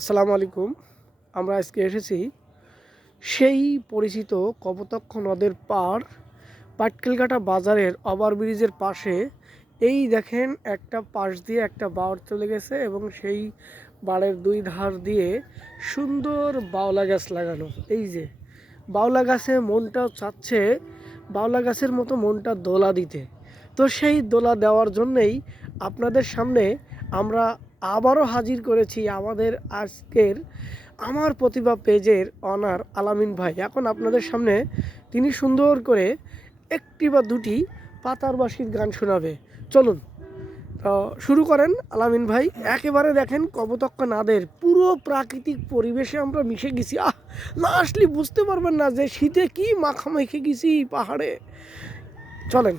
আসসালামু আলাইকুম। আমরা আজকে এসেছি সেই পরিচিত কপোতাক্ষ নদের পাড় পাটকেলঘাটা বাজারের ওভারব্রিজের পাশে। এই দেখেন একটা পাশ দিয়ে একটা বাওড় চলে গেছে এবং সেই বাড়ের দুই ধার দিয়ে সুন্দর বাওলা গাছ লাগানো। এই যে বাওলা গাছে মনটাও চাচ্ছে বাওলা গাছের মতো মনটা দোলা দিতে। তো সেই দোলা দেওয়ার জন্যেই আপনাদের সামনে আমরা আবারও হাজির করেছি আমাদের আজকের আমার প্রতিভা পেজের অনার আলামিন ভাই। এখন আপনাদের সামনে তিনি সুন্দর করে একটি বা দুটি পাতার বাঁশির গান শোনাবে। চলুন তো শুরু করেন আলামিন ভাই। একেবারে দেখেন কপোতাক্ষ নদের পুরো প্রাকৃতিক পরিবেশে আমরা মিশে গেছি। না আসলে বুঝতে পারবেন না যে শীতে কি মাখামাখি গেছি পাহাড়ে। চলেন।